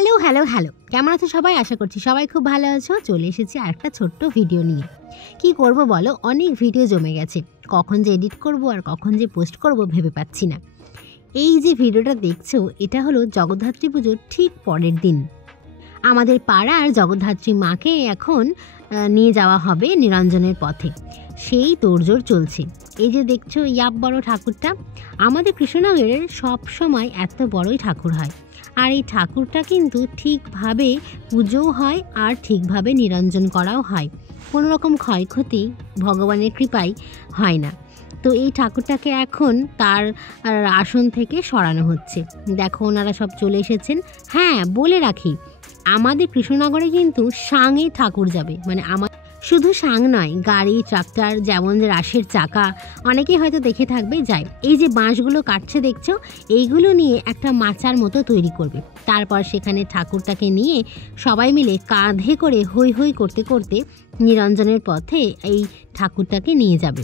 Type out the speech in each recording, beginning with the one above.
Hello hello hello, কেমন আছো সবাই? আশা করছি সবাই খুব ভালো আছো। চলে এসেছি আরেকটা ছোট্ট ভিডিও নিয়ে। কি করব বলো, অনেক ভিডিও জমে গেছে, কখন যে এডিট করব আর কখন যে পোস্ট করব ভেবে পাচ্ছি না। এই যে ভিডিওটা দেখছো, এটা হলো জগদ্ধাত্রী পুজোর ঠিক পরের দিন। আমাদের পাড়ার জগদ্ধাত্রী মাকে এখন নিয়ে যাওয়া হবে নিরঞ্জনের পথে, সেই তোড়জোড় চলছে। এই যে দেখছো ইয়াব বড় ঠাকুরটা, আমাদের কৃষ্ণনগরের সব সময় এত বড়ই ঠাকুর হয়, আর এই ঠাকুরটা কিন্তু ঠিকভাবে পুজোও হয় আর ঠিকভাবে নিরঞ্জন করাও হয়, কোনো রকম ক্ষয়ক্ষতি ভগবানের কৃপায় হয় না। তো এই ঠাকুরটাকে এখন তার আসন থেকে সরানো হচ্ছে। দেখো ওনারা সব চলে এসেছেন। হ্যাঁ, বলে রাখি, আমাদের কৃষ্ণনগরে কিন্তু সাঙে ঠাকুর যাবে, মানে আমার শুধু সাং নয়, গাড়ি ট্রাক্টর, যেমন রাসের চাকা, অনেকেই হয়তো দেখে থাকবে যায়। এই যে বাঁশগুলো কাটছে দেখছো, এইগুলো নিয়ে একটা মাচার মতো তৈরি করবে। তারপর সেখানে ঠাকুরটাকে নিয়ে সবাই মিলে কাঁধে করে হৈ হৈ করতে করতে নিরঞ্জনের পথে এই ঠাকুরটাকে নিয়ে যাবে।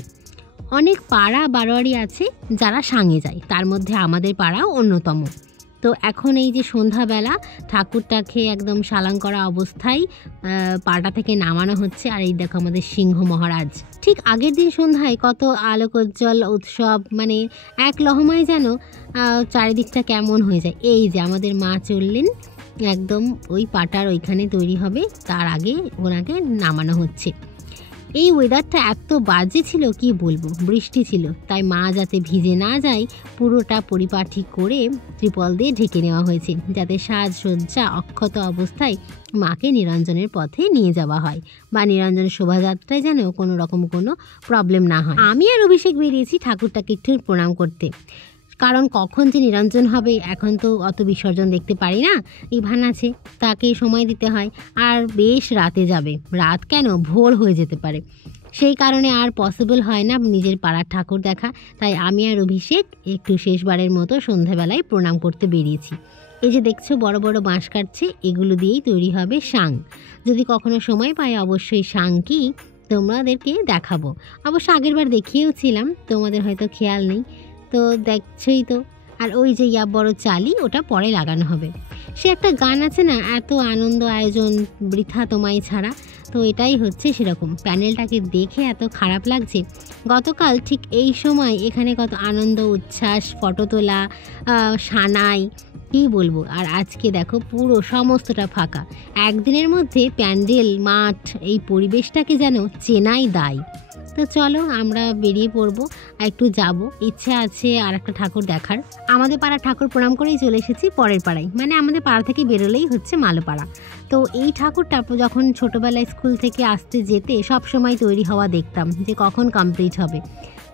অনেক পাড়া বারোয়ারি আছে যারা সাঙে যায়, তার মধ্যে আমাদের পাড়াও অন্যতম। তো এখন এই যে সন্ধ্যাবেলা ঠাকুরটাকে একদম সালাং করা অবস্থায় পাটা থেকে নামানো হচ্ছে। আর এই দেখো আমাদের সিংহ মহারাজ। ঠিক আগের দিন সন্ধ্যায় কত আলোকোজ্জ্বল উৎসব, মানে এক লহমায় যেন চারিদিকটা কেমন হয়ে যায়। এই যে আমাদের মা চললেন, একদম ওই পাটার ওইখানে তৈরি হবে, তার আগে ওনাকে নামানো হচ্ছে। এই ওয়েদারটা এত বাজে ছিল কি বলবো, বৃষ্টি ছিল, তাই মা যাতে ভিজে না যায় পুরোটা পরিপাটি করে ত্রিপল দিয়ে ঢেকে নেওয়া হয়েছে, যাতে সাজসজ্জা অক্ষত অবস্থায় মাকে নিরঞ্জনের পথে নিয়ে যাওয়া হয়, বা নিরঞ্জনের শোভাযাত্রায় যেন কোনো রকম কোনো প্রবলেম না হয়। আমি আর অভিষেক বেরিয়েছি ঠাকুরটাকে একটু প্রণাম করতে, কারণ কখন যে নিরঞ্জন হবে এখন তো অত বিসর্জন দেখতে পারি না, ইভান আছে, তাকে সময় দিতে হয়, আর বেশ রাতে যাবে, রাত কেন ভোর হয়ে যেতে পারে, সেই কারণে আর পসিবল হয় না নিজের পাড়ার ঠাকুর দেখা। তাই আমি আর অভিষেক একটু শেষবারের মতো সন্ধ্যাবেলায় প্রণাম করতে বেরিয়েছি। এই যে দেখছো বড় বড় বাঁশ কাটছে, এগুলো দিয়েই তৈরি হবে সাং। যদি কখনো সময় পাই অবশ্যই সাং কি তোমাদেরকে দেখাবো। অবশ্য আগেরবার দেখিয়েওছিলাম, তোমাদের হয়তো খেয়াল নেই, তো দেখছই তো। আর ওই যে ইয়া বড় চালি, ওটা পরে লাগানো হবে। সে একটা গান আছে না, এত আনন্দ আয়োজন বৃথা তোমায় ছাড়া, তো এটাই হচ্ছে সেরকম। প্যানেলটাকে দেখে এত খারাপ লাগছে। গতকাল ঠিক এই সময় এখানে কত আনন্দ উচ্ছ্বাস, ফটো তোলা, সানাই, কী বলবো। আর আজকে দেখো পুরো সমস্তটা ফাঁকা। একদিনের মধ্যে প্যান্ডেল, মাঠ, এই পরিবেশটাকে যেন চেনাই দায়। তো চলো আমরা বেরিয়ে পড়বো, আর একটু যাব, ইচ্ছে আছে আর একটা ঠাকুর দেখার। আমাদের পাড়া ঠাকুর প্রণাম করেই চলে এসেছি পরের পাড়ায়, মানে আমাদের পাড়া থেকে বেরোলেই হচ্ছে মালোপাড়া। তো এই ঠাকুরটা যখন ছোটোবেলায় স্কুল থেকে আসতে যেতে সব সময় তৈরি হওয়া দেখতাম যে কখন কমপ্লিট হবে।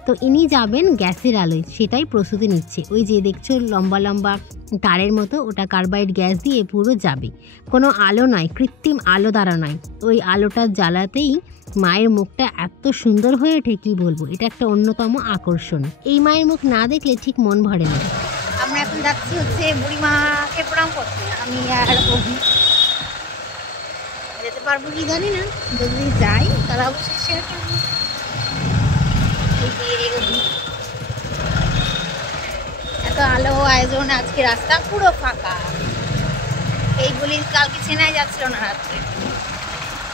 তো ইনি যাবেন গ্যাসের আলোয়, সেটাই প্রস্তুতি নিচ্ছে। ওই যে দেখছো লম্বা লম্বা তারের মতো, ওটা কার্বাইড গ্যাস দিয়ে পুরো যাবে। কোনো আলো নয়, কৃত্রিম আলো দ্বারা নয়, ওই আলোটা জ্বালাতেই মায়ের মুখটা এত সুন্দর হয়ে ওঠে কি বলবো, এটা একটা অন্যতম আকর্ষণ। এই মায়ের মুখ না দেখলে ঠিক মন ভরে না। আমরা এখন যাচ্ছি হচ্ছে বুড়িমাকে প্রণাম করতে। আমি আর অভি যেতে পারবো কি জানি না, যদি যাই তাহলে অবশ্যই শেয়ার করবো। এত আলো আয়োজন, আজকে রাস্তা পুরো ফাঁকা, এই বলি কালকে চেনাই যাচ্ছিল না রাত্রে।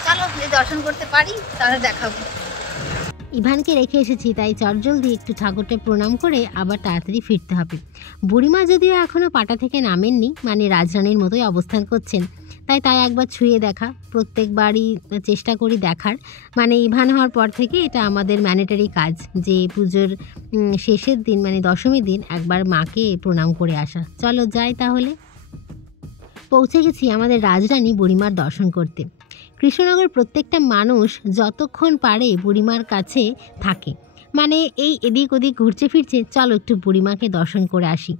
চলো যদি দর্শন করতে পারি তাহলে দেখাবো। ইভানকে রেখে এসেছি, তাই চটজলদি একটু ঠাকুরটা প্রণাম করে আবার তাড়াতাড়ি ফিরতে হবে। বুড়িমা যদিও এখনও পাটা থেকে নামেননি, মানে রাজরানীর মতোই অবস্থান করছেন, তাই একবার ছুঁয়ে দেখা, প্রত্যেকবারই চেষ্টা করি দেখার। মানে ইভান হওয়ার পর থেকে এটা আমাদের ম্যান্ডেটরি কাজ যে পুজোর শেষের দিন, মানে দশমীর দিন একবার মাকে প্রণাম করে আসা। চলো যাই তাহলে। পৌঁছে গেছি আমাদের রাজরানী বুড়িমার দর্শন করতে। কৃষ্ণনগর প্রত্যেকটা মানুষ যতক্ষণ পারে বুড়িমার কাছে থাকে, মানে এই এদিক ওদিক ঘুরছে ফিরছে, চলো একটু বুড়িমাকে দর্শন করে আসি,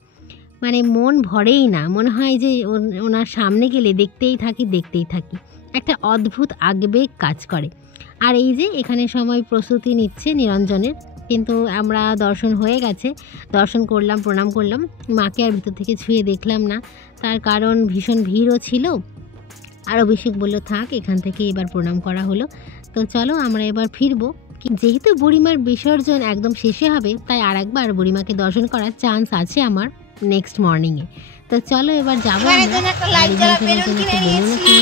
মানে মন ভরেই না, মনে হয় যে ওনার সামনে গেলে দেখতেই থাকি, একটা অদ্ভুত আবেগ কাজ করে। আর এই যে এখানে সময় প্রস্তুতি নিচ্ছে নিরঞ্জনের, কিন্তু আমরা দর্শন হয়ে গেছে, দর্শন করলাম, প্রণাম করলাম, মাকে আর ভিতর থেকে ছুঁয়ে দেখলাম না, তার কারণ ভীষণ ভিড়ও ছিল। আর অভিষেক বললো থাক, এখান থেকে এবার প্রণাম করা হলো। তো চলো আমরা এবার ফিরবো। যেহেতু বুড়িমার বিসর্জন একদম শেষে হবে, তাই আর একবার বুড়িমাকে দর্শন করার চান্স আছে আমার নেক্সট মর্নিংয়ে। তো চলো এবার যাবো এবারের জন্য একটা লাইট জ্বালা বেলুন কিনে নিয়েছি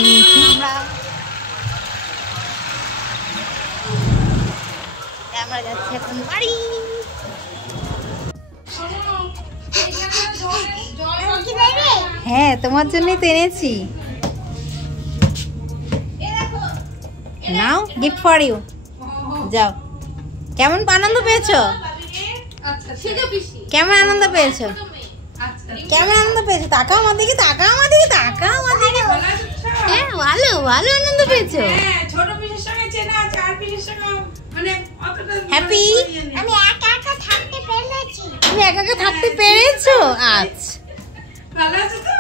আমরা যাচ্ছি এখন বাড়ি। হ্যাঁ তোমার জন্যই তো এনেছি, নাও গিফট ফর ইউ। যাও, কেমন আনন্দ পেয়েছো? কেমন আনন্দ পেয়েছো? কেমন আনন্দ পেয়েছো? তাকাও আমার দিকে, তাকাও আমার দিকে, তাকাও আমার দিকে। হ্যাঁ ভালো ভালো আনন্দ পেয়েছো। ছোট পিসের সঙ্গে চেনা আছে, আর পিসের সঙ্গে মানে অতটা হ্যাপি? আমি একা একা থাকতে পেরেছি। তুমি একা একা থাকতে পেরেছো? আচ্ছা ভালো আছে তো?